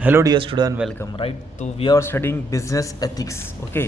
Hello dear student, welcome. Right, तो we are studying business ethics. Okay,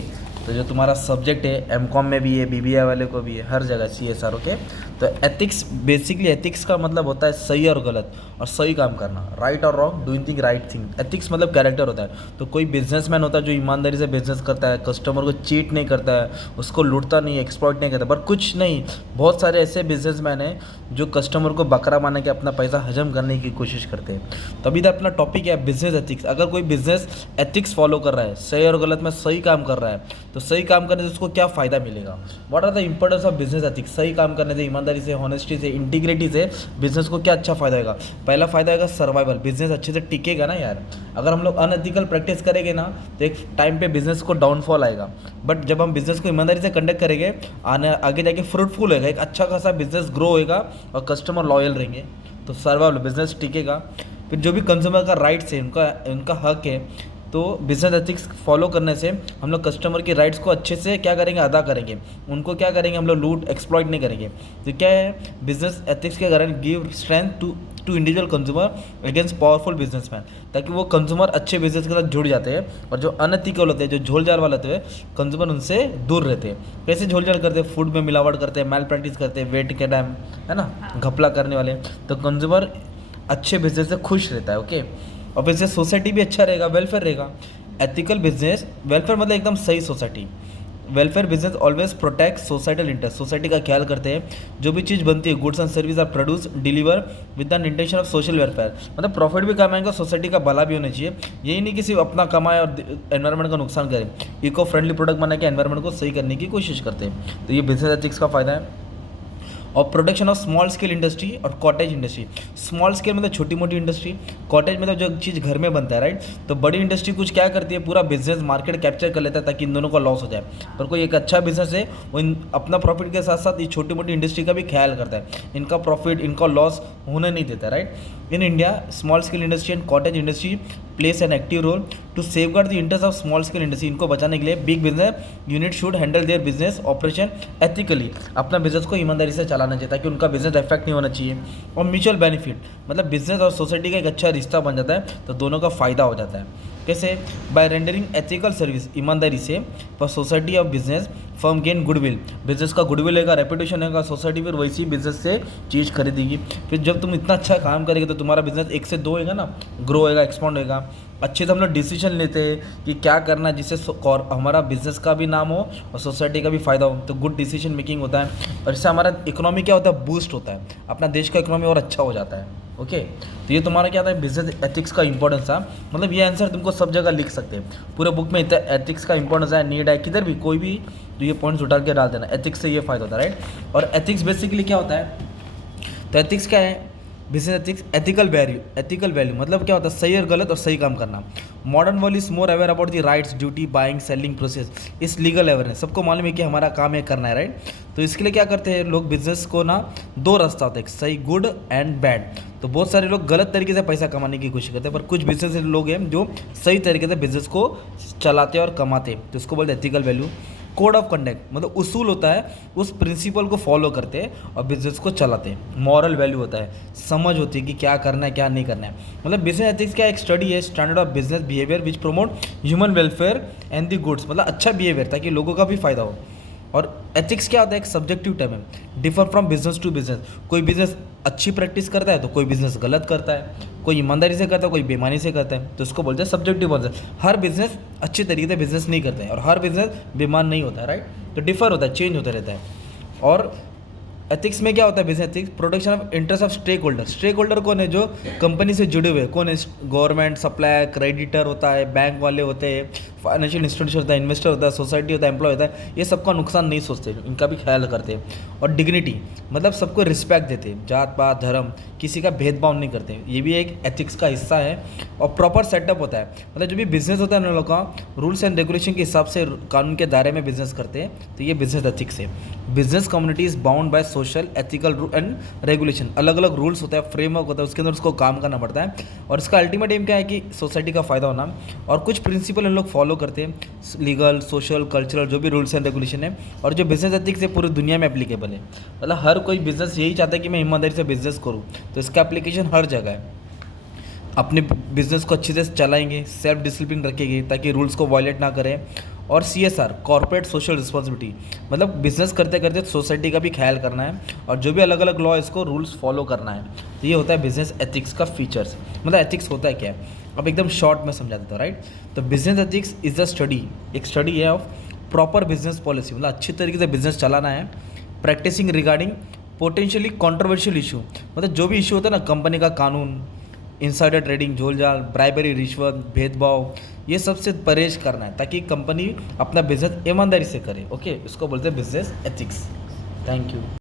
तो जो तुम्हारा सब्जेक्ट है एमकॉम में भी है, बीबीए वाले को भी है, हर जगह सीएसआर। ओके, तो एथिक्स, बेसिकली एथिक्स का मतलब होता है सही और गलत और सही काम करना, राइट और wrong, doing thing right thing. Ethics मतलब कैरेक्टर होता है। तो कोई बिजनेसमैन होता है जो ईमानदारी से बिजनेस करता है, कस्टमर को चीट नहीं करता है, उसको लूटता नहीं, एक्सप्लॉइट नहीं करता। पर कुछ नहीं, बहुत सारे ऐसे बिजनेसमैन हैं जो कस्टमर को बकरा मान के अपना पैसा हजम करने की कोशिश करते हैं। तभी तो अपना टॉपिक है बिजनेस एथिक्स। अगर कोई बिजनेस एथिक्स फॉलो कर रहा है, सही और गलत में सही काम कर रहा है, तो सही काम करने से उसको क्या फ़ायदा मिलेगा। What are the importance of business ethics. सही काम करने से, ईमानदारी से, हॉनेस्टी से, इंटीग्रिटी से बिजनेस को क्या अच्छा फ़ायदा होगा। पहला फ़ायदा होगा सर्वाइवल, बिजनेस अच्छे से टिकेगा ना यार। अगर हम लोग अनएथिकल प्रैक्टिस करेंगे ना तो एक टाइम पे बिजनेस को डाउनफॉल आएगा। बट जब हम बिजनेस को ईमानदारी से कंडक्ट करेंगे, आगे जाके फ्रूटफुल होएगा, एक अच्छा खासा बिजनेस ग्रो होएगा और कस्टमर लॉयल रहेंगे, तो सर्वाइवल, बिजनेस टिकेगा। फिर जो भी कंज्यूमर का राइट्स है, उनका उनका हक है, तो बिजनेस एथिक्स फॉलो करने से हम लोग कस्टमर की राइट्स को अच्छे से क्या करेंगे, अदा करेंगे। उनको क्या करेंगे, हम लोग लूट एक्सप्लॉइट नहीं करेंगे। तो क्या है, बिजनेस एथिक्स के कारण give strength to individual consumer against powerful businessman, ताकि वो कंज्यूमर अच्छे बिजनेस के साथ जुड़ जाते हैं और जो अनएथिकल होते हैं, जो झोल झाल वाले होते हैं, कंज्यूमर उनसे दूर रहते हैं। कैसे झोल झाल करते हैं, फूड में मिलावट करते हैं, मैल प्रैक्टिस करते हैं, वेट के टाइम, है ना, घपला करने वाले। तो कंज्यूमर अच्छे बिजनेस से खुश रहता है। ओके, और वैसे सोसाइटी भी अच्छा रहेगा, वेलफेयर रहेगा। एथिकल बिजनेस, वेलफेयर मतलब एकदम सही society. Welfare business always protect societal interest, society का ख्याल करते हैं। जो भी चीज़ बनती है, goods and service are produce deliver with an intention of social welfare, मतलब प्रॉफिट भी कमाएंगे, सोसाइटी का भला भी होना चाहिए। यही नहीं कि सिर्फ अपना कमाए और एनवायरनमेंट का नुकसान करे। इको फ्रेंडली प्रोडक्ट बना के एनवायरनमेंट को सही करने की कोशिश करते हैं। तो ये बिजनेस एथिक्स का फायदा है। और production of small scale industry और कॉटेज इंडस्ट्री। स्मॉल स्केल मतलब छोटी मोटी इंडस्ट्री, कॉटेज मतलब जो चीज़ घर में बनता है, राइट। तो बड़ी इंडस्ट्री कुछ क्या करती है, पूरा बिजनेस मार्केट कैप्चर कर लेता है ताकि इन दोनों का लॉस हो जाए। पर कोई एक अच्छा बिजनेस है, वो अपना प्रॉफिट के साथ साथ ये छोटी मोटी इंडस्ट्री का भी ख्याल करता है, इनका प्रॉफिट, इनका लॉस होने नहीं देता, right. In India small scale industry and cottage industry place an active role to safeguard the interest of small scale industry. इनको बचाने के लिए big business unit should handle their business operation ethically, अपना business को ईमानदारी से चलाना चाहिए ताकि उनका बिजनेस इफेक्ट नहीं होना चाहिए। और म्यूचुअल बेनिफिट मतलब बिजनेस और सोसाइटी का एक अच्छा रिश्ता बन जाता है, तो दोनों का फायदा हो जाता है। कैसे, बाय रेंडरिंग एथिकल सर्विस, ईमानदारी से, for society of business firm gain goodwill, business का गुडविल होगा, रेपुटेशन होगा, सोसाइटी फिर वैसी बिजनेस से चीज़ खरीदेगी। फिर जब तुम इतना अच्छा काम करेंगे तो तुम्हारा बिजनेस 1 से 2 होगा ना, ग्रो होएगा, एक्सपांड होएगा। अच्छे से हम लोग डिसीजन लेते हैं कि क्या करना है जिससे हमारा बिजनेस का भी नाम हो और सोसाइटी का भी फायदा हो, तो गुड डिसीजन मेकिंग होता है। और इससे हमारा इकोनॉमी क्या होता है, बूस्ट होता है, अपना देश का इकोनॉमी और अच्छा हो जाता है। ओके, तो ये तुम्हारा क्या था, बिजनेस एथिक्स का इंपॉर्टेंस था। मतलब ये आंसर तुमको सब जगह लिख सकते हैं, पूरे बुक में इतना एथिक्स का इंपॉर्टेंस है, नीड है, किधर भी कोई भी तो ये पॉइंट्स उठा के डाल देना। एथिक्स से ये फायदा होता है, राइट। और एथिक्स बेसिकली क्या होता है, तो एथिक्स क्या है, business ethics, ethical value, ethical value मतलब क्या होता है, सही और गलत और सही काम करना। Modern world is more aware about the rights, duty, buying, selling process, इस लीगल अवेयरनेस। सबको मालूम है कि हमारा काम है करना है, राइट। तो इसके लिए क्या करते हैं लोग, बिजनेस को ना 2 रास्ता होता है, सही, गुड एंड बैड। तो बहुत सारे लोग गलत तरीके से पैसा कमाने की कोशिश करते हैं, पर कुछ बिजनेस लोग हैं जो सही तरीके से बिजनेस को चलाते हैं और कमाते हैं, तो इसको बोलते हैं ethical value. Code of conduct मतलब उसूल होता है, उस प्रिंसिपल को फॉलो करते हैं और बिजनेस को चलाते हैं। मॉरल वैल्यू होता है, समझ होती है कि क्या करना है क्या नहीं करना है। मतलब बिजनेस एथिक्स क्या एक स्टडी है, standard of business behaviour which promote human welfare and the goods, मतलब अच्छा बिहेवियर ताकि लोगों का भी फायदा हो। और एथिक्स क्या होता है, एक सब्जेक्टिव टर्म है, differ from business to business. कोई बिजनेस अच्छी प्रैक्टिस करता है तो कोई बिजनेस गलत करता है, कोई ईमानदारी से करता है, कोई बेईमानी से करता है, तो इसको बोलते हैं सब्जेक्टिव बिजनेस। हर बिजनेस अच्छी तरीके से बिजनेस नहीं करता है और हर बिजनेस बेईमान नहीं होता है, राइट। तो डिफर होता है, चेंज होता रहता है। और एथिक्स में क्या होता है, business ethics, protection of interest of stakeholder. Stakeholder कौन है, जो कंपनी से जुड़े हुए, कौन है, गवर्नमेंट, सप्लायर, क्रेडिटर होता है, बैंक वाले होते हैं, फाइनेंशियल इंस्टीट्यूशन होता है, इन्वेस्टर होता है, सोसाइटी होता है, एम्प्लॉय होता है, ये सबका नुकसान नहीं सोचते, इनका भी ख्याल करते हैं। और डिग्निटी मतलब सबको रिस्पेक्ट देते हैं, जात पात धर्म किसी का भेदभाव नहीं करते, ये भी एक एथिक्स का हिस्सा है। और प्रॉपर सेटअप होता है, मतलब जो भी बिजनेस होता है ना, लोग का रूल्स एंड रेगुलेशन के हिसाब से, कानून के दायरे में बिजनेस करते हैं, तो ये बिजनेस एथिक्स है। Business community is bound by social ethical and regulation, अलग अलग रूल्स होता है, फ्रेमवर्क होता है, उसके अंदर उसको काम करना पड़ता है। और इसका अल्टीमेट एम क्या है कि सोसाइटी का फायदा होना। और कुछ प्रिंसिपल इन लोग फॉलो करते हैं, लीगल, सोशल, कल्चरल जो भी रूल्स एंड रेगुलेशन है। और जो बिजनेस एथिक्स है पूरी दुनिया में एप्लीकेबल है, मतलब हर कोई बिजनेस यही चाहता है कि मैं ईमानदारी से बिजनेस करूँ, तो इसका एप्लीकेशन हर जगह है। अपने बिजनेस को अच्छे से चलाएंगे, सेल्फ डिसिप्लिन रखेंगे ताकि रूल्स को वायलेट ना करें। और CSR, कॉर्पोरेट सोशल रिस्पॉन्सिबिलिटी, मतलब बिजनेस करते करते सोसाइटी का भी ख्याल करना है और जो भी अलग अलग लॉ है इसको रूल्स फॉलो करना है। तो ये होता है बिजनेस एथिक्स का फीचर्स। मतलब एथिक्स होता है क्या है, अब एकदम शॉर्ट में समझा देता हूँ, राइट। तो business ethics is a study, एक स्टडी है ऑफ प्रॉपर बिजनेस पॉलिसी, मतलब अच्छी तरीके से बिजनेस चलाना है। Practicing regarding potentially controversial issue, मतलब जो भी इशू होता है ना, कंपनी का कानून, इनसाइडर ट्रेडिंग, झोलझाल, ब्राइबरी, रिश्वत, भेदभाव, ये सबसे परहेज करना है ताकि कंपनी अपना बिजनेस ईमानदारी से करे। ओके, इसको बोलते हैं बिजनेस एथिक्स। Thank you.